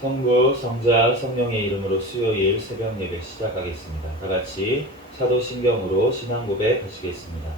성부, 성자, 성령의 이름으로 수요일 새벽 예배 시작하겠습니다. 다 같이 사도신경으로 신앙 고백하시겠습니다.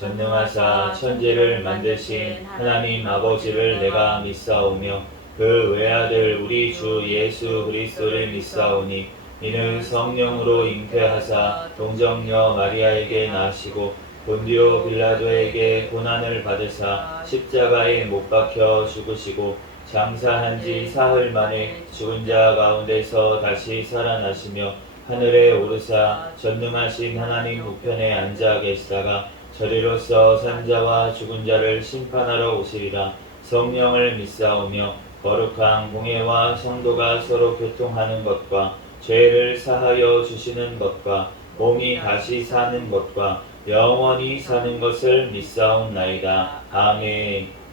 전능하사 천지를 만드신 하나님 아버지를 내가 믿사오며 그 외아들 우리 주 예수 그리스도를 믿사오니 이는 성령으로 잉태하사 동정녀 마리아에게 나시고 본디오 빌라도에게 고난을 받으사 십자가에 못 박혀 죽으시고 장사한 지 사흘 만에 죽은 자 가운데서 다시 살아나시며 하늘에 오르사 전능하신 하나님 우편에 앉아 계시다가 저리로서 산자와 죽은 자를 심판하러 오시리라. 성령을 믿사오며 거룩한 공예와 성도가 서로 교통하는 것과 죄를 사하여 주시는 것과 몸이 다시 사는 것과 영원히 사는 것을 믿사옵나이다. 아멘.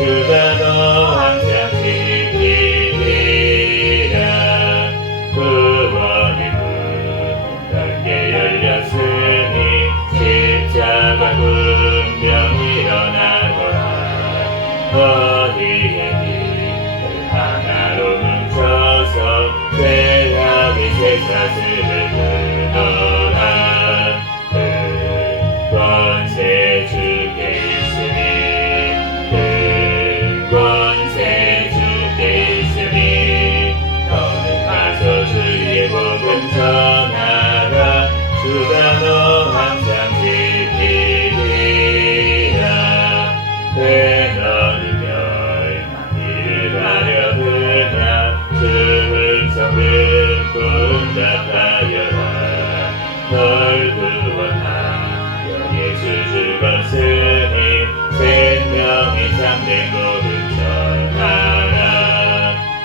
주가 너 항상 지키리라. 구원의 문 넓게 열렸으니 십자가 분명 일어나거라. 너희의 힘을 하나로 뭉쳐서 죄악의 쇠사슬을 끊어라. 그 권세 주께 있으니 그 권세 주께 있으니 너는 가서 주의 복음 전하라. 주가 너 항상 지키리라. 왜 너를 멸망기를 가려느냐. 주 음성 듣고 응답하여라. 널 구원하여 예수 죽었으니 생명의 참된 복음 전하라.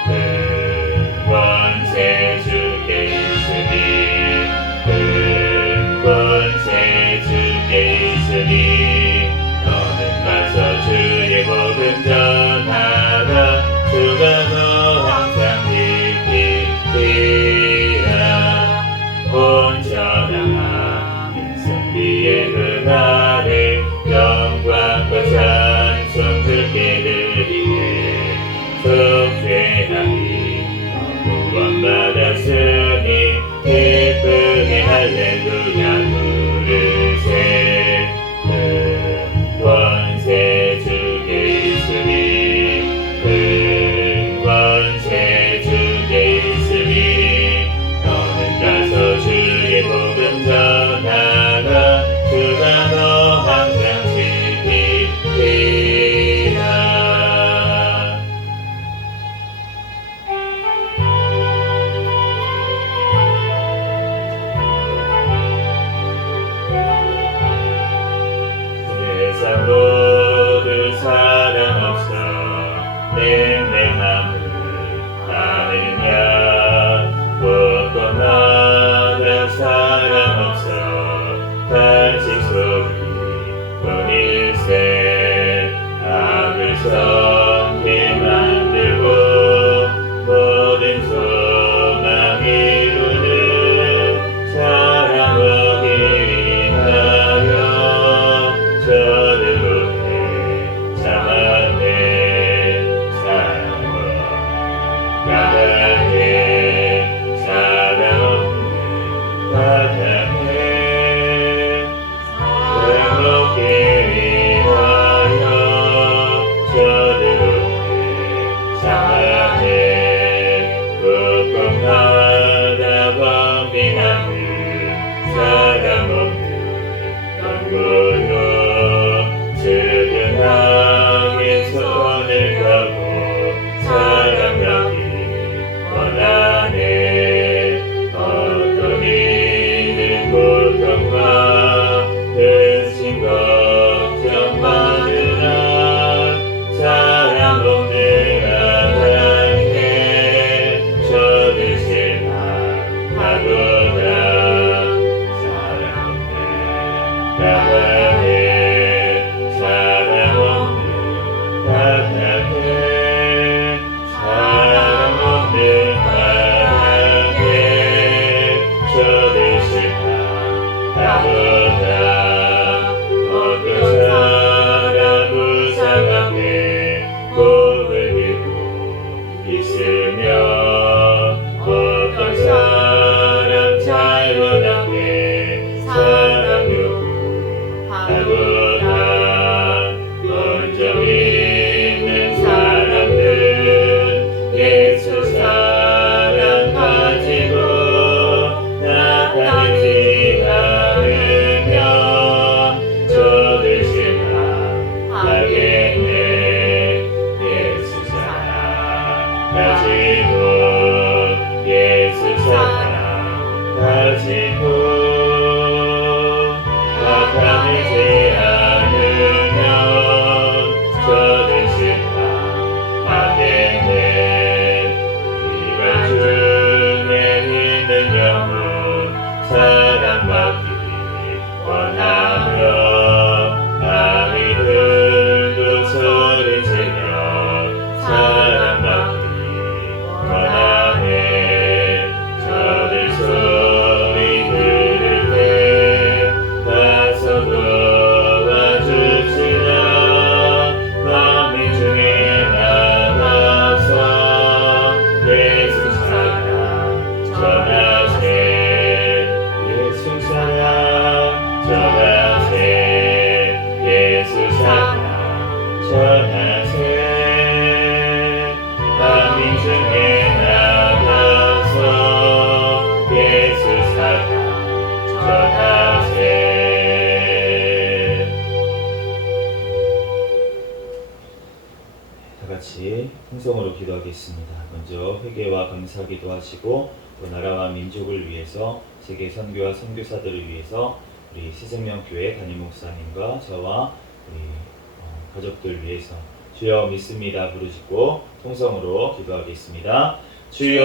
그 권세 주께 있으니 그 권세 주께 있으니 너는 가서 주의 복음 전하라. 주가 너 항상 지키리라. 온전한 인성비의 그날에 영광과 찬송 주께 드리네. 속죄하리 구원받았으니 기쁘게 할렐루야 부르세. 그 권세 주께 있으니 그 권세 주께 있으니 너는 가서 주의 복음 전하라. 주가 너 항상 지키리라. 세상 모두 사랑 없어 냉랭함을 아느냐. 곳곳마다 사랑 없어 탄식 소리 뿐일세. 악을 섬게 만들고 모든 소망 이루는 사랑 어기하여 저들로 참았네. 사랑 다 같이 통성으로 기도하겠습니다. 먼저 회개와 감사 기도하시고 또 나라와 민족을 위해서 세계 선교와 선교사들을 위해서 우리 새생명교회 담임 목사님과 저와 우리 가족들 위해서 주여 믿습니다 부르짖고 통성으로 기도하겠습니다. 주여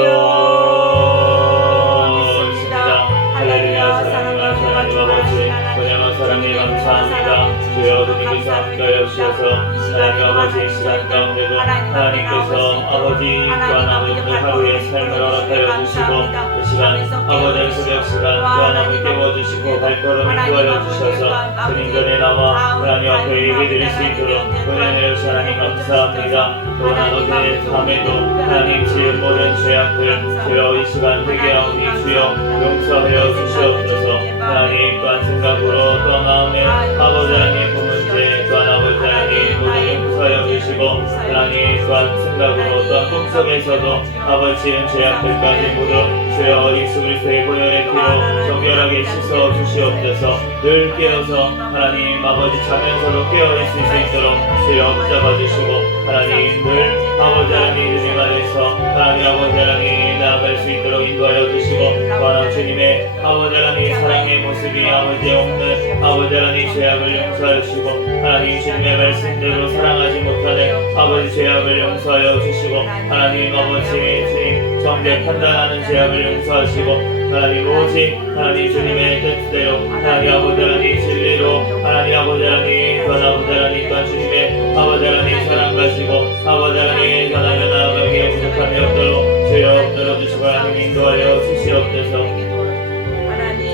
믿습니다. 할렐루야. 사랑하는 하나님 아버지 은혜와 사랑에 감사합니다. 주여 주님께서 함께하여 주셔서 하나님 아버지 시간 가운데도 하나님께서 아버지 또한 아버지 하루의 삶을 허락하여 주시고 그 시간 아버지의 새벽 시간 또한 아버지 깨워주시고 발걸음 인도하여 주셔서 주님 전에 나와 하나님 앞에 예배드릴 수 있도록 은혜를 주셔서 하나님 감사합니다. 또한 아버지의 밤에도 하나님 지은 모든 죄악들 주여 이 시간 회개하오니 주여 용서하여 주시옵소서. 하나님 또한 생각으로 또한 마음에 아버지 하나님 문제 또한 아버지 하나님 모든 용서하여 주시고 하나님 또한 생각으로 또한 꿈속에서도 아버지 지은 죄악들까지 모두 주여 예수 그리스도의 보혈의 피로 정결하게 씻어 주시옵소서. 늘 깨어서 하나님 아버지 자면서도 깨어있을 수 있도록 주여 붙잡아 주시고 하나님 늘 아버지 하나님 주님 안에서 하나님 아버지 하나님 나아갈 수 있도록 인도하여 주시고 또한 주님의 아버지 하나님 사랑의 모습이 아버지 없는 아버지 하나님 죄악을 용서하여 주시고 하나님 주님의 말씀대로 사랑하지 못하는 아버지 죄악을 용서하여 주시고 하나님 아버지 주님 정죄 판단하는 죄악을 용서하시고 하나님 오직 하나님 주님의 뜻대로 하나님 아버지 하나님 진리로 하나님 아버지 하나님 또한 아버지 하나님 또한 주님의 아버지 하나님 사랑 가지고 아버지 하나님 하나님 나아가기에 부족함이 없도록 주여 들어주시고 하나님 인도하여 주시옵소서.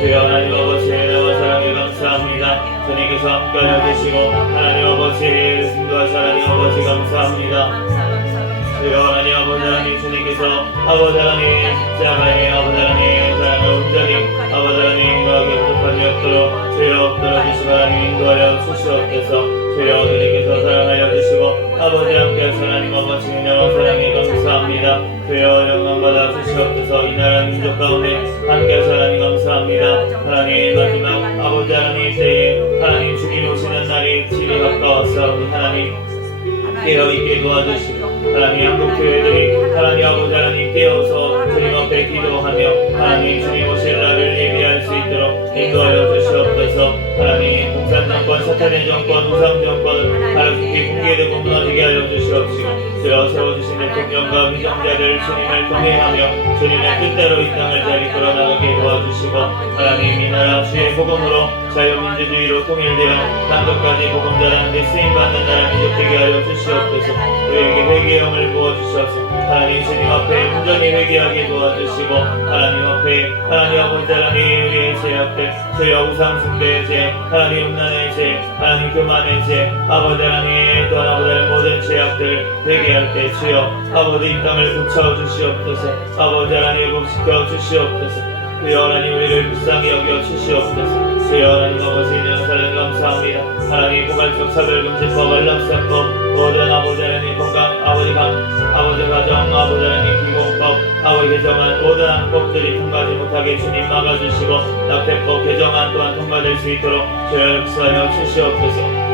주여 하나님 아버지 은혜와 사랑에 감사합니다. 주님께서 함께하여 계시고 하나님 아버지를 인도하사 하나님 아버지 감사합니다. 주여 하나님 아버지 하나님 주님께서 아버지 하나님 십자가의 아버지 하나님 사랑을 온전히 아버지 하나님 인도하기에 부족함이 없도록 주여 들어주시고 하나님 인도하여 주시옵소서. 주여 주님께서 사랑하여 주시고 아버지 함께하사 하나님 아버지 은혜와 사랑에 감사합니다. 주여 영광 받아 주시옵소서. 이 나라 민족 가운데 함께하사 하나님 감사합니다. 하나님 마지막 아버지 하나님 때에 하나님 주님 오시는 날이 집이 가까웠사오니 하나님 깨어있게 도와주시고 하나님 한국교회들이 하나님 아버지 하나님 깨어서 주님 앞에 기도하며 하나님 주님 오실 날을 예비할 수 있도록 인도하여 주시옵소서. 하나님 공산정권 사탄의 정권 우상정권 하루 깊이 붕괴되고 무너지게 하여 주시옵시고 주여 세워주신 대통령과 위정자를 주님을 경외하며 주님의 뜻대로 이 땅을 잘 이끌어 나가게 도와주시고 하나님 이 나라 주의 복음으로 자유민주주의로 통일되어 땅끝까지 복음 전하는데 쓰임받는 나라 민족 되게 하여 주시옵소서. 우리에게 회개의 영을 부어주셔서 하나님 주님 앞에 온전히 회개하게 도와주시고 하나님 앞에 하나님 아버지 하나님 우리의 죄악들 주여 우상 숭배의 죄 하나님 음란의 죄 하나님 교만의 죄 아버지 하나님 또한 아버지 하나님 모든 죄악들 회개할 때 주여 아버지 이 땅을 고쳐주시옵소서. 아버지 하나님 복시켜 주시옵소서. 주여 하나님 우리를 불쌍히 여겨 주시옵소서. 주여 하나님 아버지 은사를 감사합니다. 하나님 포괄적 차별금지법 완락사법 모든 아버지 하나님 건강 아버지 가정 아버지 하나님 기공법 아버지 개정안 모든 항법들이 통과하지 못하게 주님 막아주시고 낙태법 개정안 또한 통과될 수 있도록 주여 역사하여 주시옵소서.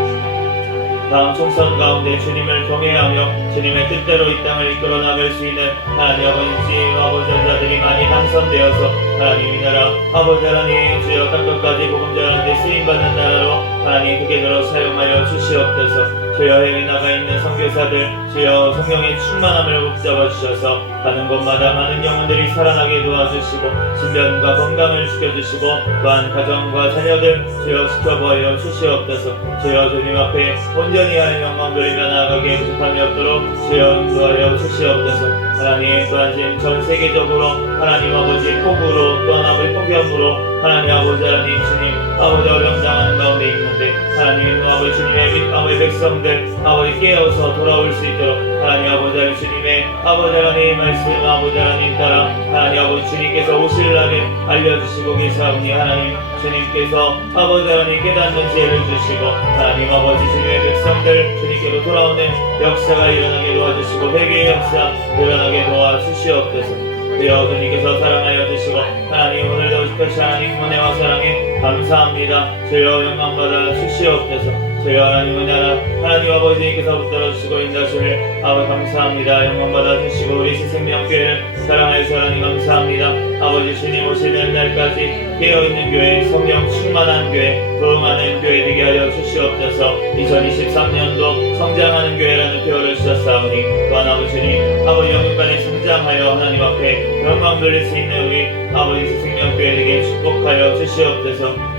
다음 총선 가운데 주님을 경외하며 주님의 뜻대로 이 땅을 이끌어 나갈 수 있는 하나님 아버지 자들이 많이 당선되어서 하나님 이 나라 아버지 하나님 주여 땅끝까지 복음 전하는데 쓰임받는 나라로 하나님 그게대로 사용하여 주시옵소서. 주여 해외 나가 있는 선교사들 주여 성령의 충만함을 붙잡아 주셔서 가는 곳마다 많은 영혼들이 살아나게 도와주시고 신변과 건강을 지켜주시고 또한 가정과 자녀들 주여 지켜보여 주시옵소서. 주여 주님 앞에 온전히 하는 영광 돌리며 나아가기에 부족함이 없도록 주여 인도하여 주시옵소서. 하나님 또한 지금 전 세계적으로 하나님 아버지 폭우로 또한 아버지 폭염으로 하나님 아버지 하나님 주님 아버지 어려움 당하는 가운데 있는데 하나님 아버지 주님의 아버지 백성들 아버지 깨어서 돌아올 수 있도록 하나님 아버지 하나님 주님의 아버지 하나님 말씀 아버지 하나님 따라 하나님 아버지 주님께서 오실 날을 알려주시고 계사오니 하나님 주님께서 아버지 하나님 깨닫는 지혜를 주시고 하나님 아버지 주님의 백성들 주님께로 돌아오는 역사가 일어나게 도와주시고 회개의 역사 일어나게 도와주시옵소서. 주여 주님께서 사랑하여 주시고 하나님 오늘도 특별히 하나님 은혜와 사랑에 감사합니다. 주여 영광받아 주시옵소서. 주여 하나님의 나라 하나님 아버지께서 붙들어 주시고 인도하심을 아버지 감사합니다. 영광 받아 주시고 우리 새생명교회를 사랑하여서 하나님 감사합니다. 아버지 주님 오시는 날까지 깨어있는 교회, 성령 충만한 교회, 부흥하는 교회 되게 하여 주시옵소서. 2023년도 성장하는 교회라는 표어를 주셨사오니 또한 아버지 주님 아버지 영육간에 성장하여 하나님 앞에 영광 돌릴 수 있는 우리 아버지 새생명교회 되게 축복하여 주시옵소서.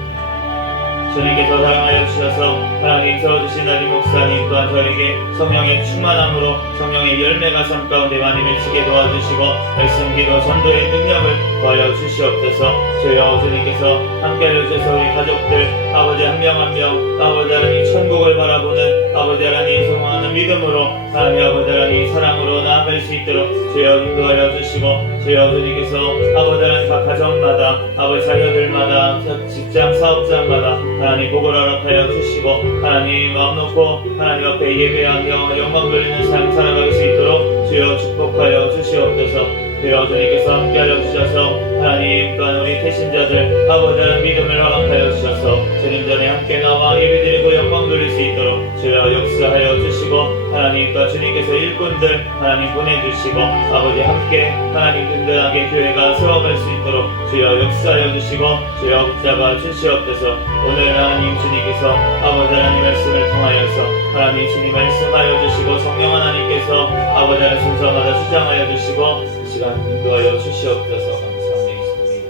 주님께서 사랑하여 주셔서 하나님 세워주신 나리 목사님 또한 저에게 성령의 충만함으로 성령의 열매가 삶 가운데 많이 맺히게 도와주시고 말씀 기도 전도의 능력을 더하여 주시옵소서. 주여 주님께서 함께하여 주셔서 우리 가족들 아버지 한 명 한 명 아버지 하나님 천국을 바라보는 아버지 하나님 소망하는 믿음으로 하나님 아버지 하나님 사랑으로 나아갈 수 있도록 주여 인도하여 주시고 주여 주님께서 아버지 하나님 각 가정마다 아버지 자녀들마다 직장 사업장마다 하나님 복을 허락하여 주시고 하나님 마음 놓고 하나님 앞에 예배하며 영광 돌리는 삶 살아갈 수 있도록 주여 축복하여 주시옵소서. 주여 주님께서 함께하여 주셔서 하나님 또한 우리 태신자들 아버지 하나님 믿음을 허락하여 주셔서 주님 전에 함께 나와 예배드리고 영광 돌릴 수 있도록 주여 역사하여 주시고 하나님 또한 주님께서 일꾼들 하나님 보내주시고 아버지 함께 하나님 든든하게 교회가 세워갈 수 있도록 주여 역사하여 주시고 주여 붙잡아 주시옵소서. 오늘 하나님 주님께서 아버지 하나님 말씀을 통하여서 하나님 주님 말씀하여 주시고 성령 하나님께서 아버지 하나님 순서마다 수장하여 주시고 시간 인도하여 주시옵소서. 감사드리겠습니다.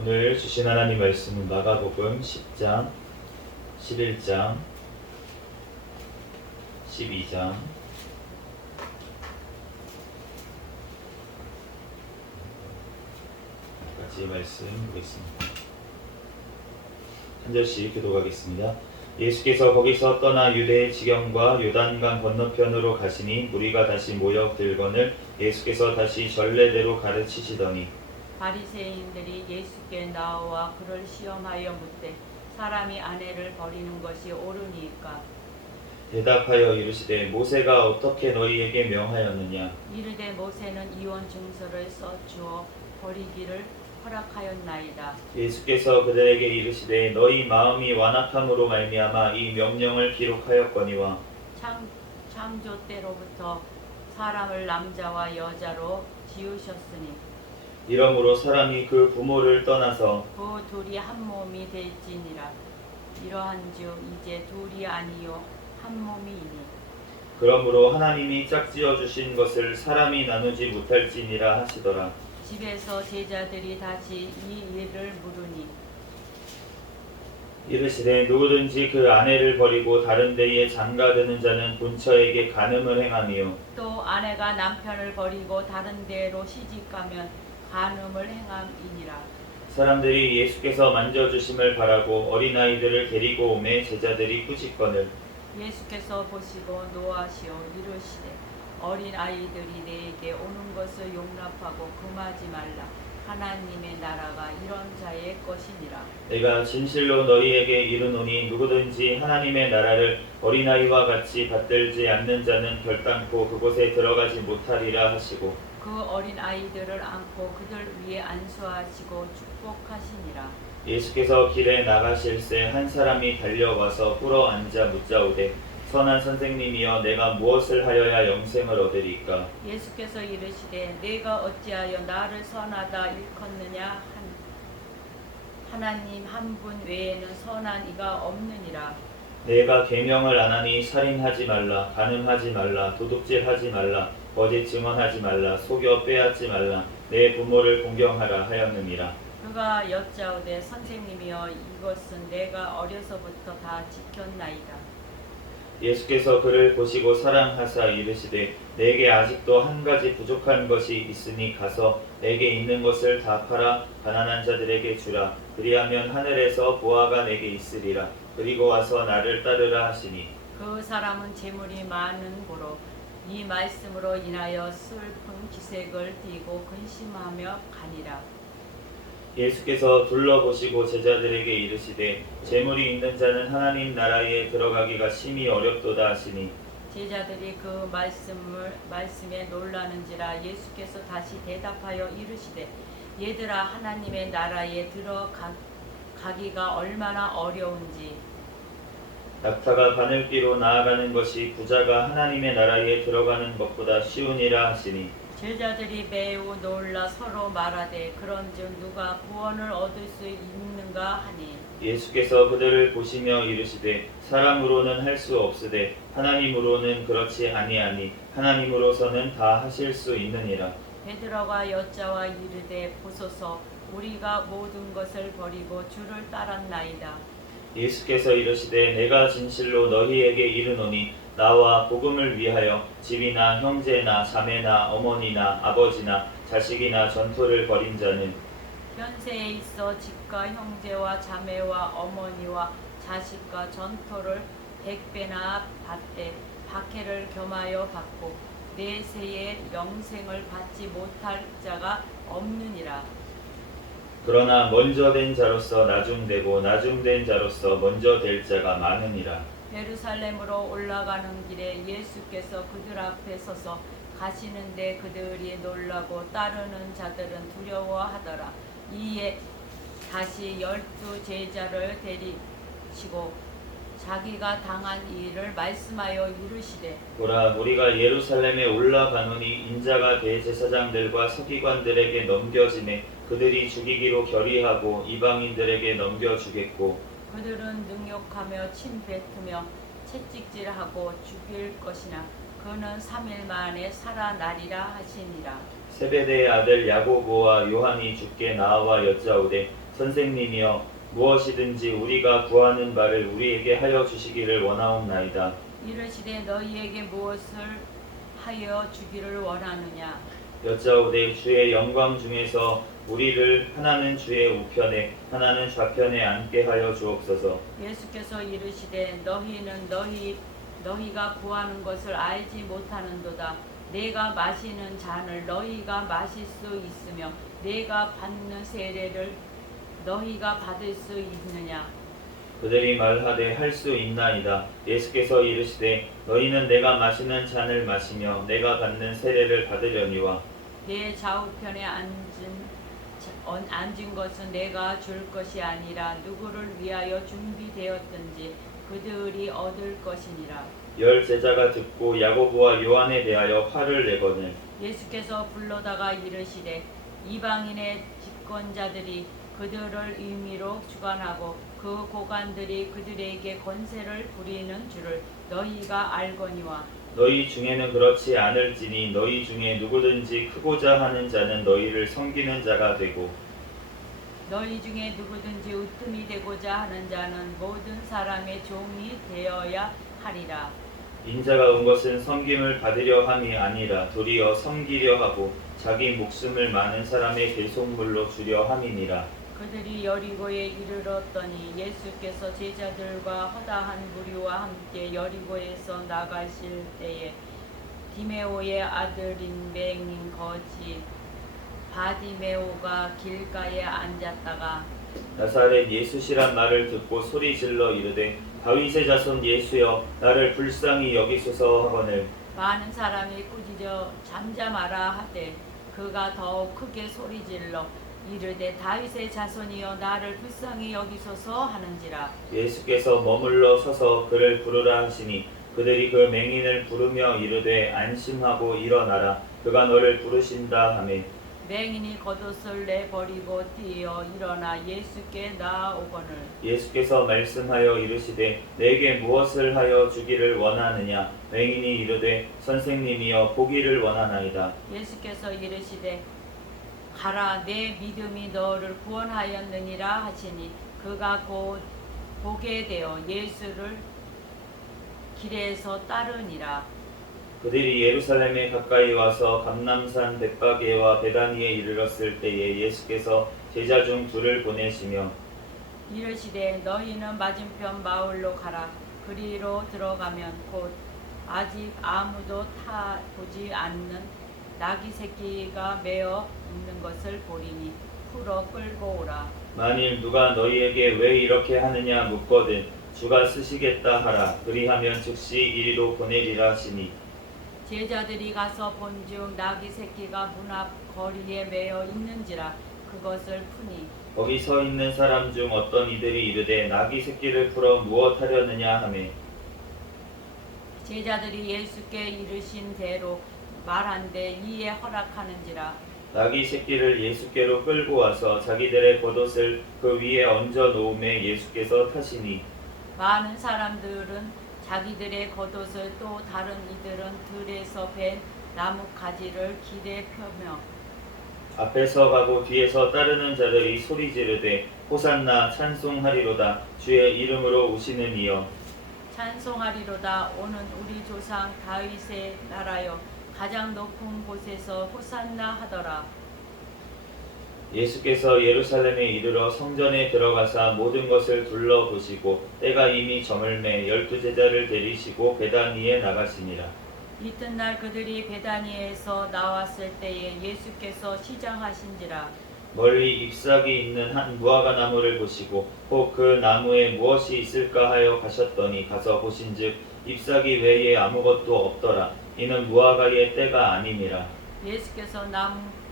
오늘 주신 하나님 말씀은 마가복음 10장, 11장, 12장, 같이 말씀 보겠습니다. 한 절씩 기도하겠습니다. 예수께서 거기서 떠나 유대의 지경과 요단강 건너편으로 가시니 무리가 다시 모여 들거늘 예수께서 다시 전례대로 가르치시더니 바리새인들이 예수께 나와 그를 시험하여 묻되 사람이 아내를 버리는 것이 옳으니까 대답하여 이르시되 모세가 어떻게 너희에게 명하였느냐. 이르되 모세는 이혼 증서를 써 주어 버리기를 허락하였나이다. 예수께서 그들에게 이르시되 너희 마음이 완악함으로 말미암아 이 명령을 기록하였거니와 창조 때로부터 사람을 남자와 여자로 지으셨으니 이러므로 사람이 그 부모를 떠나서 그 둘이 한 몸이 될지니라. 이러한즉 이제 둘이 아니요 한 몸이니 그러므로 하나님이 짝지어 주신 것을 사람이 나누지 못할지니라 하시더라. 집에서 제자들이 다시 이 일을 물으니 이르시되 누구든지 그 아내를 버리고 다른 데에 장가드는 자는 본처에게 간음을 행하며 또 아내가 남편을 버리고 다른 데로 시집가면 간음을 행함이니라. 사람들이 예수께서 만져주심을 바라고 어린아이들을 데리고 오매 제자들이 꾸짖거늘 예수께서 보시고 노하시어 이르시되 어린 아이들이 내게 오는 것을 용납하고 금하지 말라. 하나님의 나라가 이런 자의 것이니라. 내가 진실로 너희에게 이르노니 누구든지 하나님의 나라를 어린아이와 같이 받들지 않는 자는 결단코 그곳에 들어가지 못하리라 하시고 그 어린 아이들을 안고 그들 위에 안수하시고 축복하시니라. 예수께서 길에 나가실새 한 사람이 달려와서 꿇어 앉아 묻자오되 선한 선생님이여 내가 무엇을 하여야 영생을 얻으리까. 예수께서 이르시되 내가 어찌하여 나를 선하다 일컫느냐. 하나님 한 분 외에는 선한 이가 없느니라. 내가 계명을 안 하니 살인하지 말라, 간음하지 말라, 도둑질하지 말라, 거짓 증언하지 말라, 속여 빼앗지 말라, 내 부모를 공경하라 하였느니라. 그가 여짜오되 선생님이여 이것은 내가 어려서부터 다 지켰나이다. 예수께서 그를 보시고 사랑하사 이르시되 내게 아직도 한 가지 부족한 것이 있으니 가서 내게 있는 것을 다 팔아 가난한 자들에게 주라. 그리하면 하늘에서 보화가 내게 있으리라. 그리고 와서 나를 따르라 하시니 그 사람은 재물이 많은 고로 이 말씀으로 인하여 슬픈 기색을 띠고 근심하며 가니라. 예수께서 둘러보시고 제자들에게 이르시되 재물이 있는 자는 하나님 나라에 들어가기가 심히 어렵도다 하시니 제자들이 그 말씀에 놀라는지라. 예수께서 다시 대답하여 이르시되 얘들아 하나님의 나라에 가기가 얼마나 어려운지. 낙타가 바늘귀로 나아가는 것이 부자가 하나님의 나라에 들어가는 것보다 쉬우니라 하시니 제자들이 매우 놀라 서로 말하되 그런즉 누가 구원을 얻을 수 있는가 하니 예수께서 그들을 보시며 이르시되 사람으로는 할 수 없으되 하나님으로는 그렇지 아니하니 하나님으로서는 다 하실 수 있느니라. 베드로가 여자와 이르되 보소서 우리가 모든 것을 버리고 주를 따랐나이다. 예수께서 이르시되 내가 진실로 너희에게 이르노니 나와 복음을 위하여 집이나 형제나 자매나 어머니나 아버지나 자식이나 전토를 벌인 자는 현세에 있어 집과 형제와 자매와 어머니와 자식과 전토를 100배나 받되 박해를 겸하여 받고 내세의 영생을 받지 못할 자가 없느니라. 그러나 먼저 된 자로서 나중되고 나중된 자로서 먼저 될 자가 많으니라. 예루살렘으로 올라가는 길에 예수께서 그들 앞에 서서 가시는데 그들이 놀라고 따르는 자들은 두려워하더라. 이에 다시 12 제자를 데리시고 자기가 당한 일을 말씀하여 이르시되 보라 우리가 예루살렘에 올라가노니 인자가 대제사장들과 서기관들에게 넘겨지매 그들이 죽이기로 결의하고 이방인들에게 넘겨주겠고 그들은 능욕하며 침뱉으며 채찍질하고 죽일 것이나 그는 3일 만에 살아나리라 하시니라. 세베대의 아들 야고보와 요한이 주께 나와 여짜오되 선생님이여 무엇이든지 우리가 구하는 바를 우리에게 하여 주시기를 원하옵나이다. 이르시되 너희에게 무엇을 하여 주기를 원하느냐. 여짜오되 주의 영광 중에서 우리를 하나는 주의 우편에 하나는 좌편에 앉게 하여 주옵소서. 예수께서 이르시되 너희는 너희가 구하는 것을 알지 못하는도다. 내가 마시는 잔을 너희가 마실 수 있으며 내가 받는 세례를 너희가 받을 수 있느냐. 그들이 말하되 할 수 있나이다. 예수께서 이르시되 너희는 내가 마시는 잔을 마시며 내가 받는 세례를 받으려니와 내 좌우편에 앉은 것은 내가 줄 것이 아니라 누구를 위하여 준비되었든지 그들이 얻을 것이니라. 열 제자가 듣고 야고보와 요한에 대하여 화를 내거늘 예수께서 불러다가 이르시되 이방인의 집권자들이 그들을 임의로 주관하고 그 고관들이 그들에게 권세를 부리는 줄을 너희가 알거니와 너희 중에는 그렇지 않을지니 너희 중에 누구든지 크고자 하는 자는 너희를 섬기는 자가 되고 너희 중에 누구든지 으뜸이 되고자 하는 자는 모든 사람의 종이 되어야 하리라. 인자가 온 것은 섬김을 받으려 함이 아니라 도리어 섬기려 하고 자기 목숨을 많은 사람의 대속물로 주려 함이니라. 그들이 여리고에 이르렀더니 예수께서 제자들과 허다한 무리와 함께 여리고에서 나가실 때에 디메오의 아들인 맹인 거지 바디메오가 길가에 앉았다가 나사렛 예수시란 말을 듣고 소리 질러 이르되 다윗의 자손 예수여 나를 불쌍히 여기소서 하거늘 많은 사람이 꾸짖어 잠잠하라 하되 그가 더욱 크게 소리질러 이르되 다윗의 자손이여 나를 불쌍히 여기소서 하는지라. 예수께서 머물러 서서 그를 부르라 하시니 그들이 그 맹인을 부르며 이르되 안심하고 일어나라 그가 너를 부르신다 하매 맹인이 겉옷을 내버리고 뛰어 일어나 예수께 나아오거늘 예수께서 말씀하여 이르시되 내게 무엇을 하여 주기를 원하느냐 맹인이 이르되 선생님이여 보기를 원하나이다. 예수께서 이르시되 가라 내 믿음이 너를 구원하였느니라 하시니 그가 곧 보게 되어 예수를 길에서 따르니라. 그들이 예루살렘에 가까이 와서 감람산 벳바게와 베다니에 이르렀을 때에 예수께서 제자 중 둘을 보내시며 이르시되 너희는 맞은편 마을로 가라. 그리로 들어가면 곧 아직 아무도 타보지 않는 나귀 새끼가 매어 있는 것을 보리니 풀어 끌고 오라. 만일 누가 너희에게 왜 이렇게 하느냐 묻거든 주가 쓰시겠다 하라. 그리하면 즉시 이리로 보내리라 하시니 제자들이 가서 본즉 나귀 새끼가 문 앞 거리에 매어 있는지라 그것을 푸니 거기 서 있는 사람 중 어떤 이들이 이르되 나귀 새끼를 풀어 무엇하려느냐 하매 제자들이 예수께 이르신 대로 말한데 이에 허락하는지라. 나귀 새끼를 예수께로 끌고 와서 자기들의 겉옷을 그 위에 얹어 놓음에 예수께서 타시니 많은 사람들은 자기들의 겉옷을 또 다른 이들은 들에서 벤 나무 가지를 길에 펴며 앞에서 가고 뒤에서 따르는 자들이 소리 지르되 호산나 찬송하리로다 주의 이름으로 오시는 이여 찬송하리로다. 오는 우리 조상 다윗의 나라여 가장 높은 곳에서 호산나 하더라. 예수께서 예루살렘에 이르러 성전에 들어가사 모든 것을 둘러보시고 때가 이미 저물매 12제자를 데리시고 베다니에 나가시니라. 이튿날 그들이 베다니에서 나왔을 때에 예수께서 시장하신지라. 멀리 잎사귀 있는 한 무화과 나무를 보시고 혹 그 나무에 무엇이 있을까 하여 가셨더니 가서 보신즉 잎사귀 외에 아무것도 없더라. 이는 무화과의 때가 아니니라. 예수께서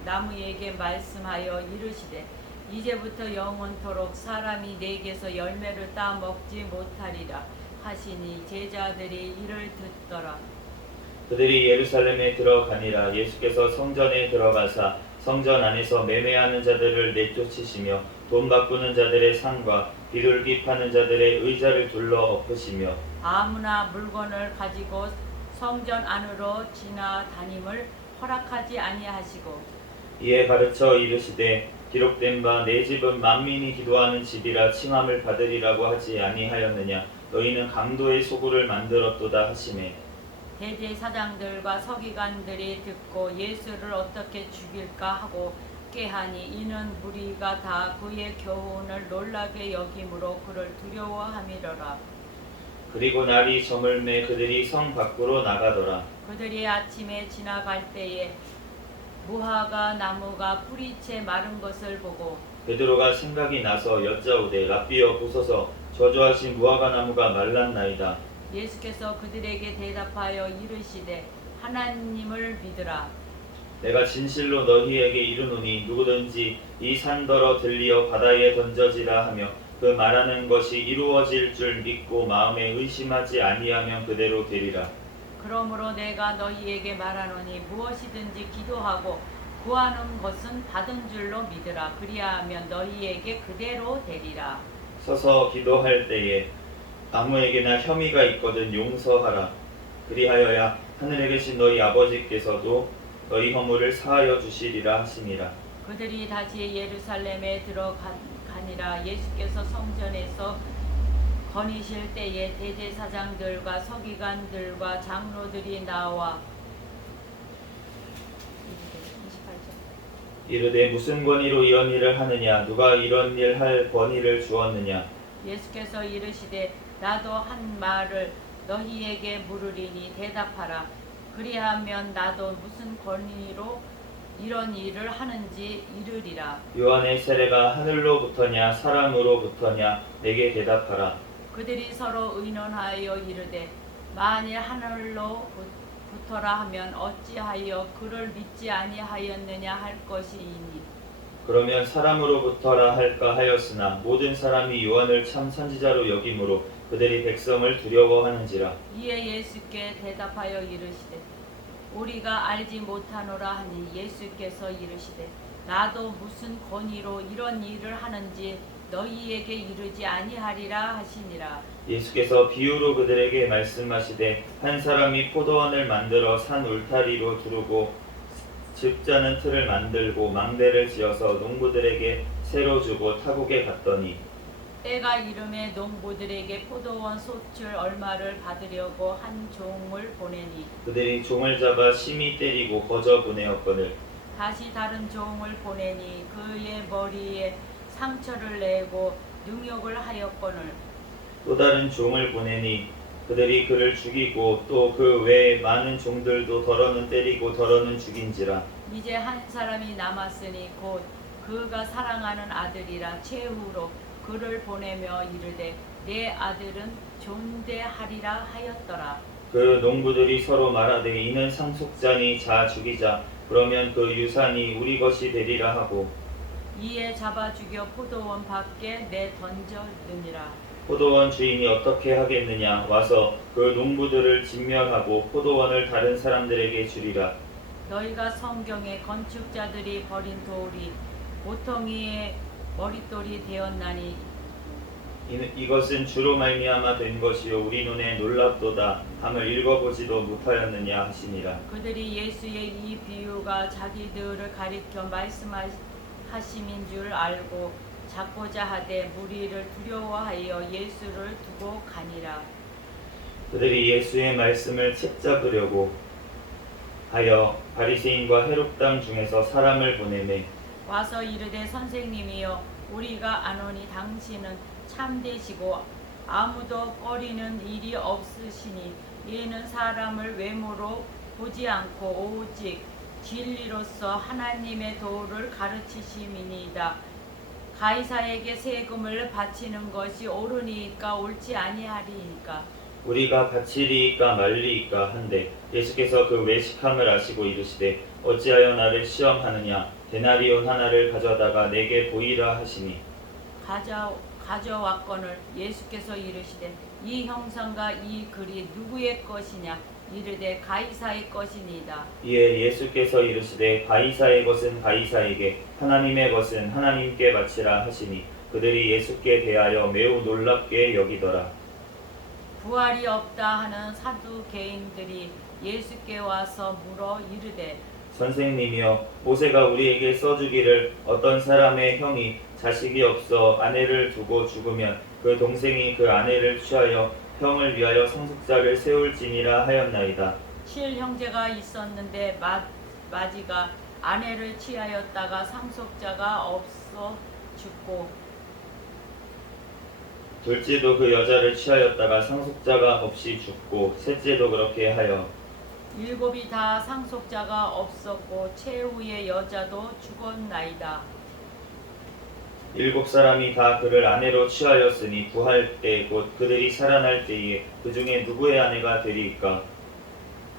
나무에게 말씀하여 이르시되 이제부터 영원토록 사람이 내게서 열매를 따 먹지 못하리라 하시니 제자들이 이를 듣더라. 그들이 예루살렘에 들어가니라. 예수께서 성전에 들어가사 성전 안에서 매매하는 자들을 내쫓으시며 돈 바꾸는 자들의 상과 비둘기 파는 자들의 의자를 둘러 엎으시며 아무나 물건을 가지고 성전 안으로 지나다님을 허락하지 아니하시고 이에 가르쳐 이르시되 기록된 바 내 집은 만민이 기도하는 집이라 칭함을 받으리라고 하지 아니하였느냐. 너희는 강도의 소굴을 만들었도다 하시매 대제사장들과 서기관들이 듣고 예수를 어떻게 죽일까 하고 깨하니 이는 무리가 다 그의 교훈을 놀라게 여김으로 그를 두려워함이로라. 그리고 날이 저물매 그들이 성 밖으로 나가더라. 그들이 아침에 지나갈 때에 무화과 나무가 뿌리채 마른 것을 보고 베드로가 생각이 나서 여짜오되 랍비여 보소서 저주하신 무화과 나무가 말랐나이다. 예수께서 그들에게 대답하여 이르시되 하나님을 믿으라. 내가 진실로 너희에게 이르노니 누구든지 이 산더러 들리어 바다에 던져지라 하며 그 말하는 것이 이루어질 줄 믿고 마음에 의심하지 아니하면 그대로 되리라. 그러므로 내가 너희에게 말하노니 무엇이든지 기도하고 구하는 것은 받은 줄로 믿으라. 그리하면 너희에게 그대로 되리라. 서서 기도할 때에 아무에게나 혐의가 있거든 용서하라. 그리하여야 하늘에 계신 너희 아버지께서도 너희 허물을 사하여 주시리라 하시니라. 그들이 다시 예루살렘에 들어가니라. 예수께서 성전에서 거니실 때에 대제사장들과 서기관들과 장로들이 나와 28절. 이르되 무슨 권위로 이런 일을 하느냐. 누가 이런 일 할 권위를 주었느냐. 예수께서 이르시되 나도 한 말을 너희에게 물으리니 대답하라. 그리하면 나도 무슨 권위로 이런 일을 하는지 이르리라. 요한의 세례가 하늘로부터냐 사람으로부터냐 내게 대답하라. 그들이 서로 의논하여 이르되 만일 하늘로부터라 하면 어찌하여 그를 믿지 아니하였느냐 할 것이니 그러면 사람으로부터라 할까 하였으나 모든 사람이 요한을 참 선지자로 여김으로 그들이 백성을 두려워하는지라. 이에 예수께 대답하여 이르시되 우리가 알지 못하노라 하니 예수께서 이르시되 나도 무슨 권위로 이런 일을 하는지 너희에게 이르지 아니하리라 하시니라. 예수께서 비유로 그들에게 말씀하시되 한 사람이 포도원을 만들어 산 울타리로 두르고 즙 짜는 틀을 만들고 망대를 지어서 농부들에게 새로 주고 타국에 갔더니 때가 이름에 농부들에게 포도원 소출 얼마를 받으려고 한 종을 보내니 그들이 종을 잡아 심히 때리고 거저 보내었거늘 다시 다른 종을 보내니 그의 머리에 상처를 내고 능욕을 하였거늘 또 다른 종을 보내니 그들이 그를 죽이고 또 그 외에 많은 종들도 덜어는 때리고 덜어는 죽인지라. 이제 한 사람이 남았으니 곧 그가 사랑하는 아들이라 최후로 그를 보내며 이르되 내 아들은 존대하리라 하였더라. 그 농부들이 서로 말하되 이는 상속자니 자 죽이자 그러면 그 유산이 우리 것이 되리라 하고 이에 잡아 죽여 포도원 밖에 내 던졌느니라. 포도원 주인이 어떻게 하겠느냐? 와서 그 농부들을 진멸하고 포도원을 다른 사람들에게 주리라. 너희가 성경에 건축자들이 버린 돌이 모퉁이의 머릿돌이 되었나니 이것은 주로 말미암아 된 것이요 우리 눈에 놀랍도다 함을 읽어보지도 못하였느냐 하시니라. 그들이 예수의 이 비유가 자기들을 가리켜 말씀하심인 줄 알고 잡고자 하되 무리를 두려워하여 예수를 두고 가니라. 그들이 예수의 말씀을 책잡으려고 하여 바리새인과 헤롯당 중에서 사람을 보내매 와서 이르되 선생님이여 우리가 아노니 당신은 참되시고 아무도 꺼리는 일이 없으시니 이는 사람을 외모로 보지 않고 오직 진리로서 하나님의 도를 가르치심이니이다. 가이사에게 세금을 바치는 것이 옳으니까 옳지 아니하리이까. 우리가 바치리이까 말리이까 한데 예수께서 그 외식함을 아시고 이르시되 어찌하여 나를 시험하느냐 데나리온 하나를 가져다가 내게 보이라 하시니 가져왔거늘 예수께서 이르시되 이 형상과 이 글이 누구의 것이냐 이르되 가이사의 것이니이다. 이에 예수께서 이르시되 가이사의 것은 가이사에게 하나님의 것은 하나님께 바치라 하시니 그들이 예수께 대하여 매우 놀랍게 여기더라. 부활이 없다 하는 사두개인들이 예수께 와서 물어 이르되 선생님이여 모세가 우리에게 써주기를 어떤 사람의 형이 자식이 없어 아내를 두고 죽으면 그 동생이 그 아내를 취하여 형을 위하여 상속자를 세울지니라 하였나이다. 칠형제가 있었는데 마지가 아내를 취하였다가 상속자가 없어 죽고 둘째도 그 여자를 취하였다가 상속자가 없이 죽고 셋째도 그렇게 하여 일곱이 다 상속자가 없었고 최후의 여자도 죽었나이다. 일곱 사람이 다 그를 아내로 취하였으니 구할 때 곧 그들이 살아날 때에 그 중에 누구의 아내가 되리이까?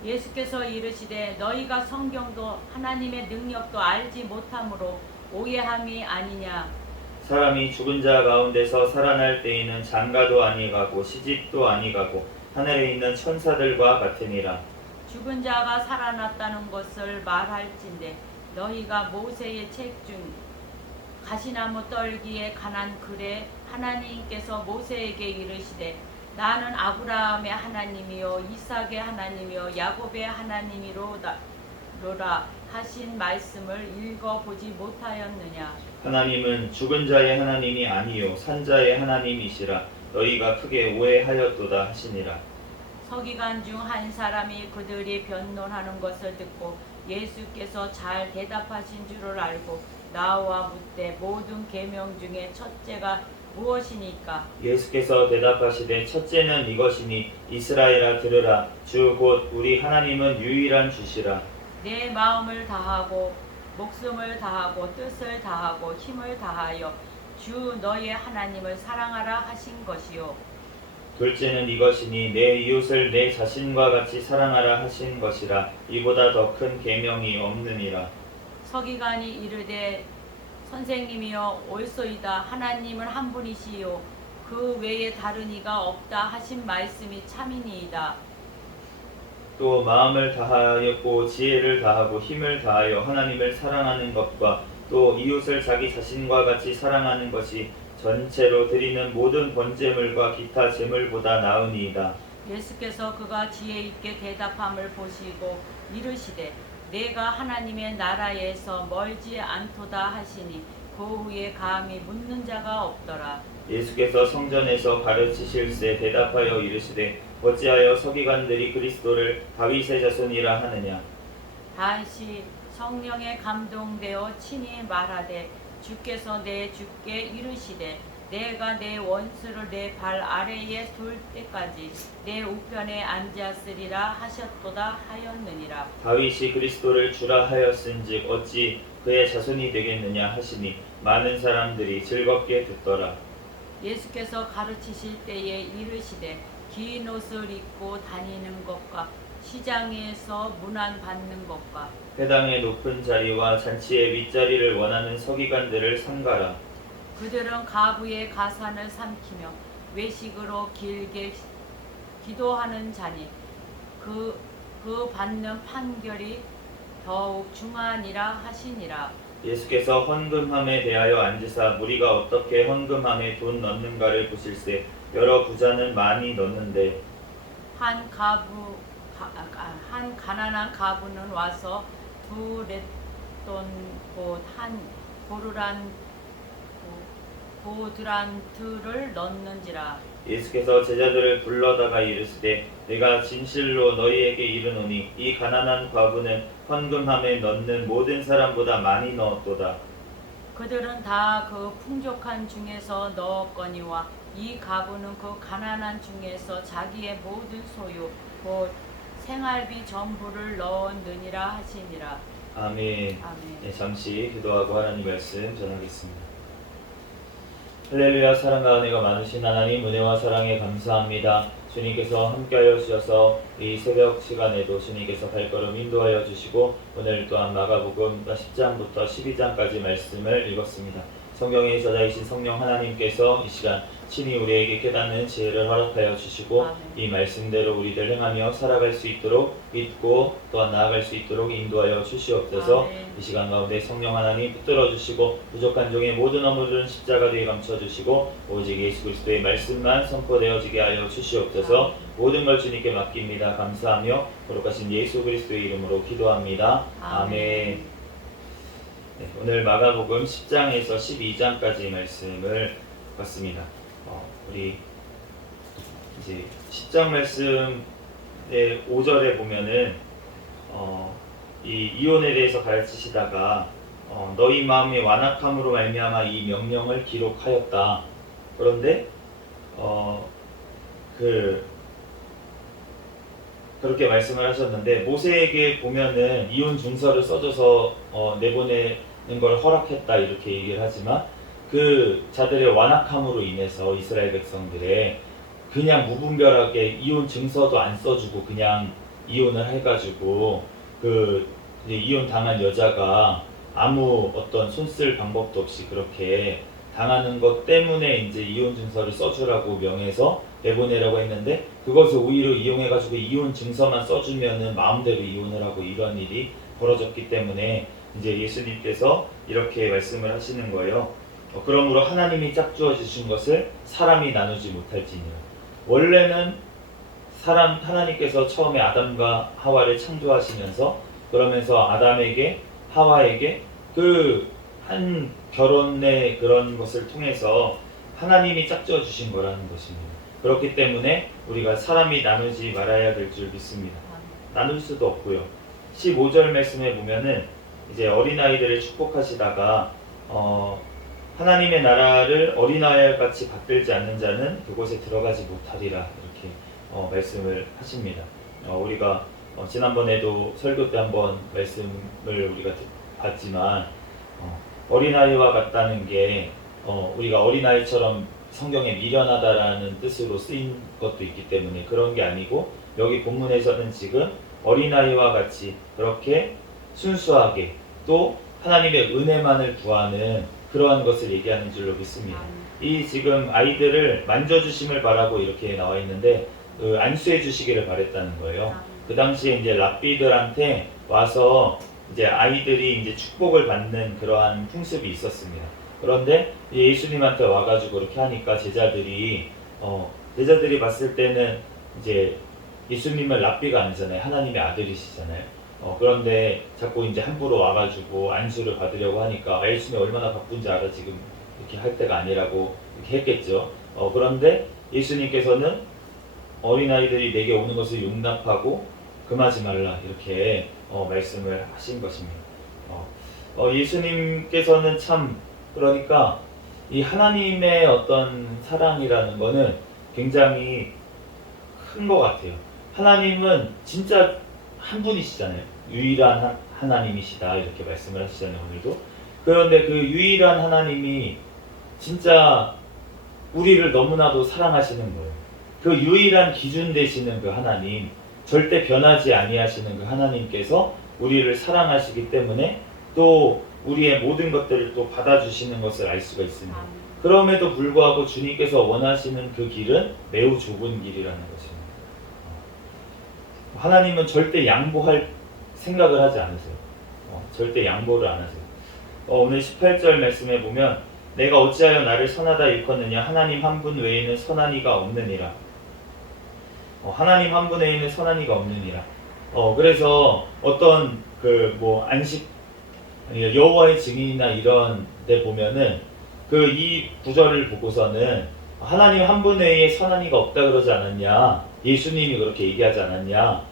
예수께서 이르시되 너희가 성경도 하나님의 능력도 알지 못함으로 오해함이 아니냐. 사람이 죽은 자 가운데서 살아날 때에는 장가도 아니가고 시집도 아니가고 하늘에 있는 천사들과 같으니라. 죽은 자가 살아났다는 것을 말할진대 너희가 모세의 책 중 가시나무 떨기에 관한 글에 하나님께서 모세에게 이르시되 나는 아브라함의 하나님이요 이삭의 하나님이요 야곱의 하나님이로다 하신 말씀을 읽어보지 못하였느냐. 하나님은 죽은 자의 하나님이 아니요 산자의 하나님이시라. 너희가 크게 오해하였도다 하시니라. 서기관 중 한 사람이 그들이 변론하는 것을 듣고 예수께서 잘 대답하신 줄을 알고 나와 묻되 모든 계명 중에 첫째가 무엇이니까? 예수께서 대답하시되 첫째는 이것이니 이스라엘아 들으라 주 곧 우리 하나님은 유일한 주시라. 내 마음을 다하고 목숨을 다하고 뜻을 다하고 힘을 다하여 주 너의 하나님을 사랑하라 하신 것이요. 둘째는 이것이니 내 이웃을 내 자신과 같이 사랑하라 하신 것이라. 이보다 더 큰 계명이 없느니라. 서기관이 이르되 선생님이여 옳소이다. 하나님은 한 분이시요 그 외에 다른 이가 없다 하신 말씀이 참이니이다. 또 마음을 다하였고 지혜를 다하고 힘을 다하여 하나님을 사랑하는 것과 또 이웃을 자기 자신과 같이 사랑하는 것이 전체로 드리는 모든 번제물과 기타 제물보다 나으니이다. 예수께서 그가 지혜 있게 대답함을 보시고 이르시되 내가 하나님의 나라에서 멀지 않도다 하시니 그 후에 감히 묻는 자가 없더라. 예수께서 성전에서 가르치실세 대답하여 이르시되 어찌하여 서기관들이 그리스도를 다윗의 자손이라 하느냐. 다시 성령에 감동되어 친히 말하되 주께서 내 주께 이르시되 내가 내 원수를 내 발 아래에 둘 때까지 내 우편에 앉았으리라 하셨도다 하였느니라. 다윗이 그리스도를 주라 하였은즉 어찌 그의 자손이 되겠느냐 하시니 많은 사람들이 즐겁게 듣더라. 예수께서 가르치실 때에 이르시되 긴 옷을 입고 다니는 것과 시장에서 문안 받는 것과 회당의 높은 자리와 잔치의 윗자리를 원하는 서기관들을 삼가라. 그들은 가부의 가산을 삼키며 외식으로 길게 기도하는 자니 그 받는 판결이 더욱 중하니라 하시니라. 예수께서 헌금함에 대하여 앉으사 무리가 어떻게 헌금함에 돈 넣는가를 보실세. 여러 부자는 많이 넣는데 한 가난한 가부는 와서 두 렛돈 곧 한 보드란트를 넣는지라. 예수께서 제자들을 불러다가 이르시되 내가 진실로 너희에게 이르노니 이 가난한 과부는 헌금함에 넣는 모든 사람보다 많이 넣었도다. 그들은 다 그 풍족한 중에서 넣었거니와 이 가부는 그 가난한 중에서 자기의 모든 소유 곧 생활비 전부를 넣었느니라 하시니라. 아멘. 아멘. 네, 잠시 기도하고 하나님 말씀 전하겠습니다. 할렐루야. 사랑과 은혜가 많으신 하나님, 은혜와 사랑에 감사합니다. 주님께서 함께하여 주셔서 이 새벽 시간에도 주님께서 발걸음 인도하여 주시고 오늘 또한 마가복음 10장부터 12장까지 말씀을 읽었습니다. 성경의 저자이신 성령 하나님께서 이 시간 친히 우리에게 깨닫는 지혜를 허락하여 주시고 아멘. 이 말씀대로 우리들 행하며 살아갈 수 있도록 믿고 또한 나아갈 수 있도록 인도하여 주시옵소서. 아멘. 이 시간 가운데 성령 하나님 붙들어 주시고 부족한 종의 모든 허물은 십자가 뒤에 감춰 주시고 오직 예수 그리스도의 말씀만 선포되어지게 하여 주시옵소서. 아멘. 모든 걸 주님께 맡깁니다. 감사하며 거룩하신 예수 그리스도의 이름으로 기도합니다. 아멘. 아멘. 네, 오늘 마가복음 10장에서 12장까지 말씀을 봤습니다. 우리 이제 10장 말씀의 5절에 보면은 이 이혼에 대해서 가르치시다가 너희 마음이 완악함으로 말미암아 이 명령을 기록하였다. 그런데 그렇게 말씀을 하셨는데 모세에게 보면은 이혼 증서를 써줘서 내보내는 걸 허락했다 이렇게 얘기를 하지만 그 자들의 완악함으로 인해서 이스라엘 백성들의 그냥 무분별하게 이혼 증서도 안 써주고 그냥 이혼을 해가지고 그 이제 이혼 당한 여자가 아무 어떤 손쓸 방법도 없이 그렇게 당하는 것 때문에 이제 이혼 증서를 써주라고 명해서 내보내라고 했는데 그것을 오히려 이용해가지고 이혼 증서만 써주면은 마음대로 이혼을 하고 이런 일이 벌어졌기 때문에 이제 예수님께서 이렇게 말씀을 하시는 거예요. 그러므로 하나님이 짝주어 주신 것을 사람이 나누지 못할지니라. 원래는 하나님께서 처음에 아담과 하와를 창조하시면서 그러면서 아담에게 하와에게 그 한 결혼의 그런 것을 통해서 하나님이 짝지어 주신 거라는 것입니다. 그렇기 때문에 우리가 사람이 나누지 말아야 될 줄 믿습니다. 나눌 수도 없고요. 15절 말씀에 보면은 이제 어린아이들을 축복하시다가 하나님의 나라를 어린아이 같이 받들지 않는 자는 그곳에 들어가지 못하리라 이렇게 말씀을 하십니다. 우리가 지난번에도 설교 때 한번 말씀을 우리가 봤지만 어린아이와 같다는 게 우리가 어린아이처럼 성경에 미련하다라는 뜻으로 쓰인 것도 있기 때문에 그런 게 아니고 여기 본문에서는 지금 어린아이와 같이 그렇게 순수하게 또 하나님의 은혜만을 구하는 그러한 것을 얘기하는 줄로 믿습니다. 이 지금 아이들을 만져주심을 바라고 이렇게 나와 있는데 안수해 주시기를 바랬다는 거예요. 그 당시에 이제 랍비들한테 와서 이제 아이들이 이제 축복을 받는 그러한 풍습이 있었습니다. 그런데 예수님한테 와가지고 이렇게 하니까 제자들이 봤을 때는 이제 예수님은 랍비가 아니잖아요. 하나님의 아들이시잖아요. 그런데 자꾸 이제 함부로 와가지고 안수를 받으려고 하니까 예수님이 얼마나 바쁜지 알아 지금 이렇게 할 때가 아니라고 이렇게 했겠죠. 그런데 예수님께서는 어린아이들이 내게 오는 것을 용납하고 금하지 말라 이렇게 말씀을 하신 것입니다. 예수님께서는 참 그러니까 이 하나님의 어떤 사랑이라는 거는 굉장히 큰 것 같아요. 하나님은 진짜 한 분이시잖아요. 유일한 하나님이시다 이렇게 말씀을 하시잖아요. 오늘도. 그런데 그 유일한 하나님이 진짜 우리를 너무나도 사랑하시는 거예요. 그 유일한 기준 되시는 그 하나님, 절대 변하지 아니하시는 그 하나님께서 우리를 사랑하시기 때문에 또 우리의 모든 것들을 또 받아주시는 것을 알 수가 있습니다. 그럼에도 불구하고 주님께서 원하시는 그 길은 매우 좁은 길이라는 것입니다. 하나님은 절대 양보할 생각을 하지 않으세요. 절대 양보를 안 하세요. 오늘 18절 말씀에 보면 내가 어찌하여 나를 선하다 일컫느냐 하나님 한 분 외에는 선한 이가 없느니라. 하나님 한 분 외에는 선한 이가 없느니라. 그래서 어떤 그 뭐 안식 여호와의 증인이나 이런 데 보면은 그 이 구절을 보고서는 하나님 한 분 외에 선한 이가 없다 그러지 않았냐, 예수님이 그렇게 얘기하지 않았냐.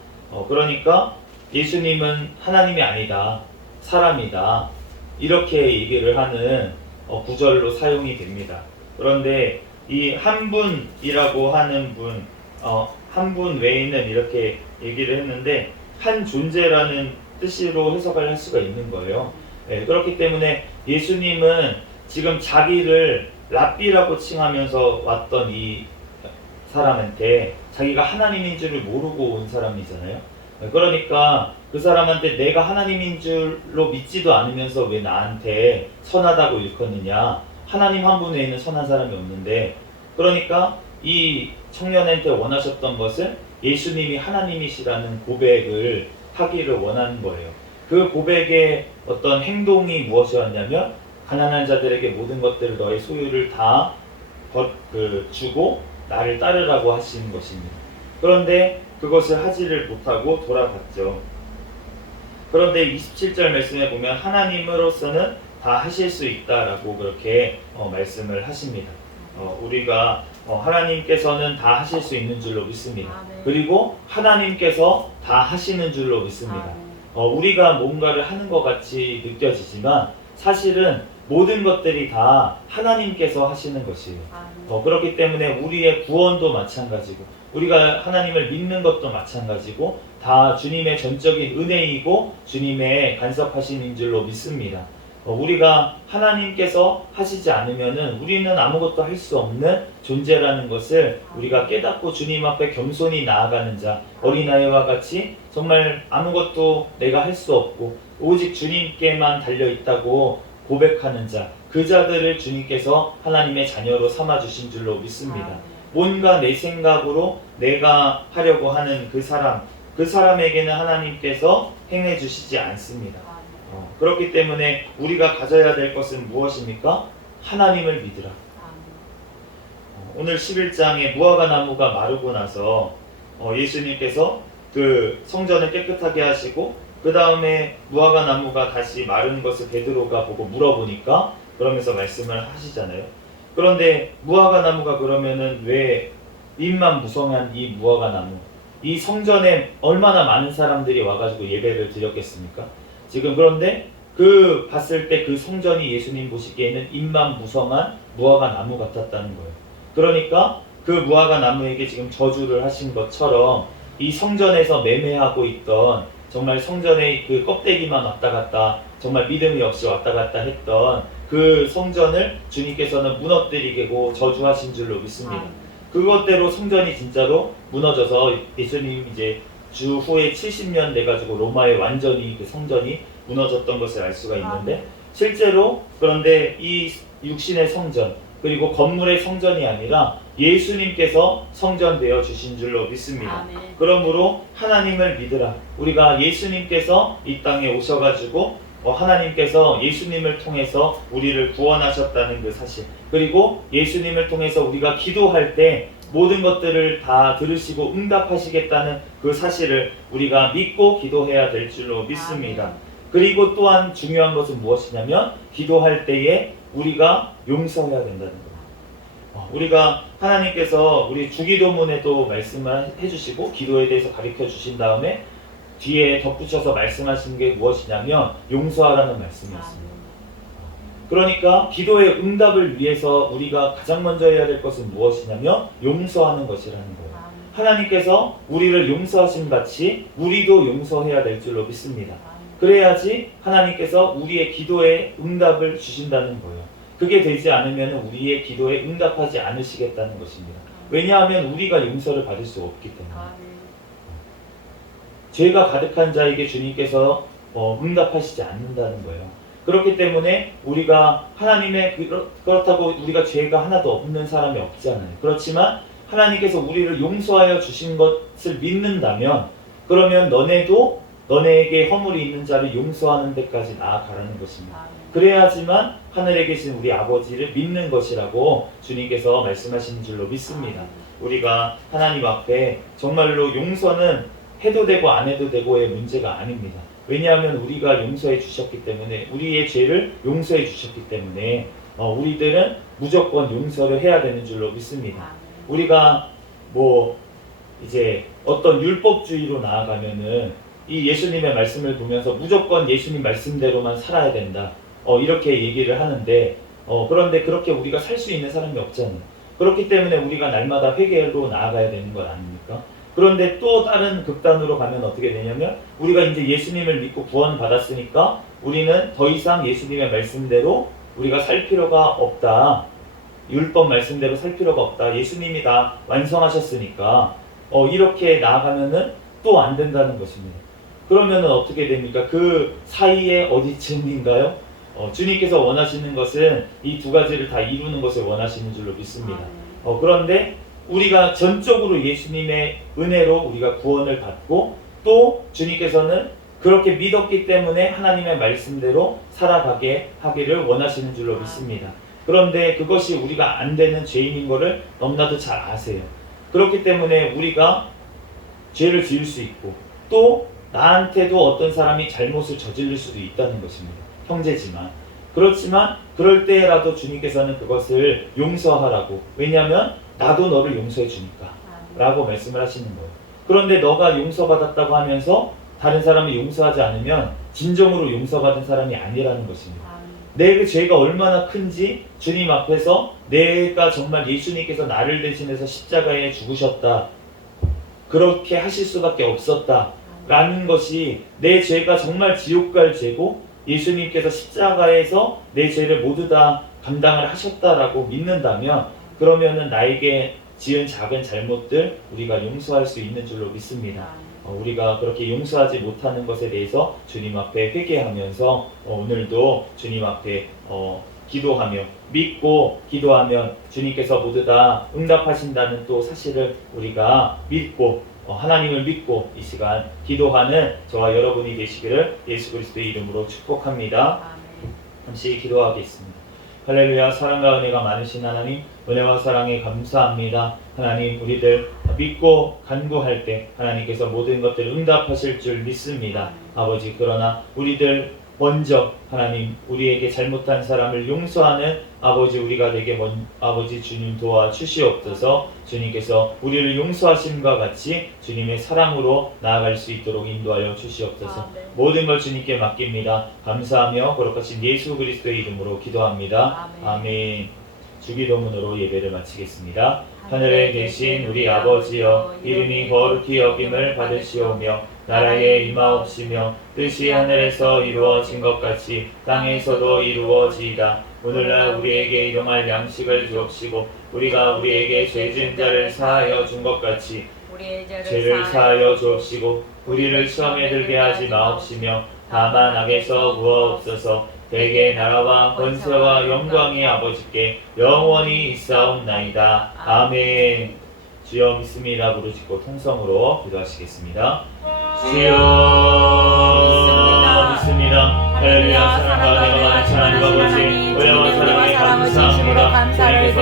그러니까 예수님은 하나님이 아니다, 사람이다, 이렇게 얘기를 하는 구절로 사용이 됩니다. 그런데 이 한 분이라고 하는 분, 한 분 외에는 이렇게 얘기를 했는데 한 존재라는 뜻으로 해석을 할 수가 있는 거예요. 그렇기 때문에 예수님은 지금 자기를 랍비라고 칭하면서 왔던 이 사람한테 자기가 하나님인 줄을 모르고 온 사람이잖아요. 그러니까 그 사람한테 내가 하나님인 줄로 믿지도 않으면서 왜 나한테 선하다고 일컫느냐, 하나님 한 분 외에는 선한 사람이 없는데, 그러니까 이 청년한테 원하셨던 것은 예수님이 하나님이시라는 고백을 하기를 원하는 거예요. 그 고백의 어떤 행동이 무엇이었냐면 가난한 자들에게 모든 것들을 너의 소유를 다 주고 나를 따르라고 하시는 것입니다. 그런데 그것을 하지를 못하고 돌아갔죠. 그런데 27절 말씀에 보면 하나님으로서는 다 하실 수 있다라고 그렇게 말씀을 하십니다. 우리가 하나님께서는 다 하실 수 있는 줄로 믿습니다. 그리고 하나님께서 다 하시는 줄로 믿습니다. 우리가 뭔가를 하는 것 같이 느껴지지만 사실은 모든 것들이 다 하나님께서 하시는 것이에요. 그렇기 때문에 우리의 구원도 마찬가지고 우리가 하나님을 믿는 것도 마찬가지고 다 주님의 전적인 은혜이고 주님의 간섭하시는 줄로 믿습니다. 우리가 하나님께서 하시지 않으면은 우리는 아무것도 할 수 없는 존재라는 것을 우리가 깨닫고 주님 앞에 겸손히 나아가는 자, 어린아이와 같이 정말 아무것도 내가 할 수 없고 오직 주님께만 달려있다고 고백하는 자, 그 자들을 주님께서 하나님의 자녀로 삼아주신 줄로 믿습니다. 뭔가 내 생각으로 내가 하려고 하는 그 사람에게는 하나님께서 행해 주시지 않습니다. 그렇기 때문에 우리가 가져야 될 것은 무엇입니까? 하나님을 믿으라. 오늘 11장에 무화과 나무가 마르고 나서 예수님께서 그 성전을 깨끗하게 하시고 그 다음에 무화과 나무가 다시 마른 것을 베드로가 보고 물어보니까 그러면서 말씀을 하시잖아요. 그런데 무화과 나무가 그러면은 왜 입만 무성한 이 무화과 나무, 이 성전에 얼마나 많은 사람들이 와가지고 예배를 드렸겠습니까? 지금 그런데 그 봤을 때 그 성전이 예수님 보시기에는 입만 무성한 무화과 나무 같았다는 거예요. 그러니까 그 무화과 나무에게 지금 저주를 하신 것처럼 이 성전에서 매매하고 있던 정말 성전의 그 껍데기만 왔다 갔다 정말 믿음이 없이 왔다 갔다 했던 그 성전을 주님께서는 무너뜨리고 저주하신 줄로 믿습니다. 그것대로 성전이 진짜로 무너져서 예수님 이제 주후에 70년 돼가지고 로마에 완전히 그 성전이 무너졌던 것을 알 수가 있는데 실제로 그런데 이 육신의 성전 그리고 건물의 성전이 아니라 예수님께서 성전 되어 주신 줄로 믿습니다. 그러므로 하나님을 믿으라. 우리가 예수님께서 이 땅에 오셔가지고 하나님께서 예수님을 통해서 우리를 구원하셨다는 그 사실, 그리고 예수님을 통해서 우리가 기도할 때 모든 것들을 다 들으시고 응답하시겠다는 그 사실을 우리가 믿고 기도해야 될 줄로 믿습니다. 그리고 또한 중요한 것은 무엇이냐면 기도할 때에 우리가 용서해야 된다는 거예요. 우리가 하나님께서 우리 주기도문에도 말씀을 해주시고 기도에 대해서 가르쳐 주신 다음에 뒤에 덧붙여서 말씀하신 게 무엇이냐면 용서하라는 말씀이었습니다. 그러니까 기도의 응답을 위해서 우리가 가장 먼저 해야 될 것은 무엇이냐면 용서하는 것이라는 거예요. 하나님께서 우리를 용서하신 같이 우리도 용서해야 될 줄로 믿습니다. 그래야지 하나님께서 우리의 기도에 응답을 주신다는 거예요. 그게 되지 않으면 우리의 기도에 응답하지 않으시겠다는 것입니다. 왜냐하면 우리가 용서를 받을 수 없기 때문에. 죄가 가득한 자에게 주님께서 응답하시지 않는다는 거예요. 그렇기 때문에 우리가 하나님의 그렇다고 우리가 죄가 하나도 없는 사람이 없잖아요. 그렇지만 하나님께서 우리를 용서하여 주신 것을 믿는다면 그러면 너네도 너네에게 허물이 있는 자를 용서하는 데까지 나아가라는 것입니다. 그래야지만 하늘에 계신 우리 아버지를 믿는 것이라고 주님께서 말씀하시는 줄로 믿습니다. 우리가 하나님 앞에 정말로 용서는 해도 되고 안 해도 되고의 문제가 아닙니다. 왜냐하면 우리가 용서해 주셨기 때문에 우리의 죄를 용서해 주셨기 때문에 우리들은 무조건 용서를 해야 되는 줄로 믿습니다. 우리가 이제 어떤 율법주의로 나아가면은 이 예수님의 말씀을 보면서 무조건 예수님 말씀대로만 살아야 된다. 이렇게 얘기를 하는데 그런데 그렇게 우리가 살 수 있는 사람이 없잖아요. 그렇기 때문에 우리가 날마다 회개로 나아가야 되는 것 아닙니까? 그런데 또 다른 극단으로 가면 어떻게 되냐면 우리가 이제 예수님을 믿고 구원 받았으니까 우리는 더 이상 예수님의 말씀대로 우리가 살 필요가 없다. 율법 말씀대로 살 필요가 없다. 예수님이 다 완성하셨으니까 이렇게 나아가면은 또 안 된다는 것입니다. 그러면은 어떻게 됩니까? 그 사이에 어디쯤인가요? 주님께서 원하시는 것은 이 두 가지를 다 이루는 것을 원하시는 줄로 믿습니다. 그런데 우리가 전적으로 예수님의 은혜로 우리가 구원을 받고 또 주님께서는 그렇게 믿었기 때문에 하나님의 말씀대로 살아가게 하기를 원하시는 줄로 믿습니다. 그런데 그것이 우리가 안 되는 죄인인 것을 너무나도 잘 아세요. 그렇기 때문에 우리가 죄를 지을 수 있고 또 나한테도 어떤 사람이 잘못을 저지를 수도 있다는 것입니다. 형제지만. 그렇지만 그럴 때라도 주님께서는 그것을 용서하라고. 왜냐하면 나도 너를 용서해 주니까 라고 말씀을 하시는 거예요. 그런데 너가 용서받았다고 하면서 다른 사람이 용서하지 않으면 진정으로 용서받은 사람이 아니라는 것입니다. 내 그 죄가 얼마나 큰지 주님 앞에서 내가 정말 예수님께서 나를 대신해서 십자가에 죽으셨다. 그렇게 하실 수밖에 없었다. 라는 것이 내 죄가 정말 지옥 갈 죄고 예수님께서 십자가에서 내 죄를 모두 다 감당을 하셨다라고 믿는다면 그러면은 나에게 지은 작은 잘못들 우리가 용서할 수 있는 줄로 믿습니다. 우리가 그렇게 용서하지 못하는 것에 대해서 주님 앞에 회개하면서 오늘도 주님 앞에 기도하며 믿고 기도하면 주님께서 모두 다 응답하신다는 또 사실을 우리가 믿고 하나님을 믿고 이 시간 기도하는 저와 여러분이 되시기를 예수 그리스도의 이름으로 축복합니다. 잠시 기도하겠습니다. 할렐루야. 사랑과 은혜가 많으신 하나님, 은혜와 사랑에 감사합니다. 하나님, 우리들 믿고 간구할 때 하나님께서 모든 것들을 응답하실 줄 믿습니다. 아버지, 그러나 우리들 먼저 하나님 우리에게 잘못한 사람을 용서하는 아버지 우리가 되게 아버지 주님 도와주시옵소서. 주님께서 우리를 용서하심과 같이 주님의 사랑으로 나아갈 수 있도록 인도하여 주시옵소서. 모든 걸 주님께 맡깁니다. 감사하며 거룩하신 예수 그리스도의 이름으로 기도합니다. 아멘. 주기도문으로 예배를 마치겠습니다. 하늘에 계신 우리 아버지여, 이름이 거룩히 여김을 받으시오며 나라에 임하옵시며 뜻이 하늘에서 이루어진 것 같이 땅에서도 이루어지이다. 오늘날 우리에게 일용할 양식을 주옵시고 우리가 우리에게 죄 지은 자를 사하여 준 것 같이 우리의 죄를 사하여 주옵시고 우리를 시험에 들게 하지 마옵시며 다만 악에서 구하옵소서. 대개 나라와 권세와 영광이 아버지께 영원히 있사옵나이다. 아멘. 주여 믿습니다. 부르짖고 통성으로 기도하시겠습니다. 주여 믿습니다. 할렐루야. 사랑과 은혜가 많은 하나님 아버지, 은혜와 사랑에 감사합니다. 주님께서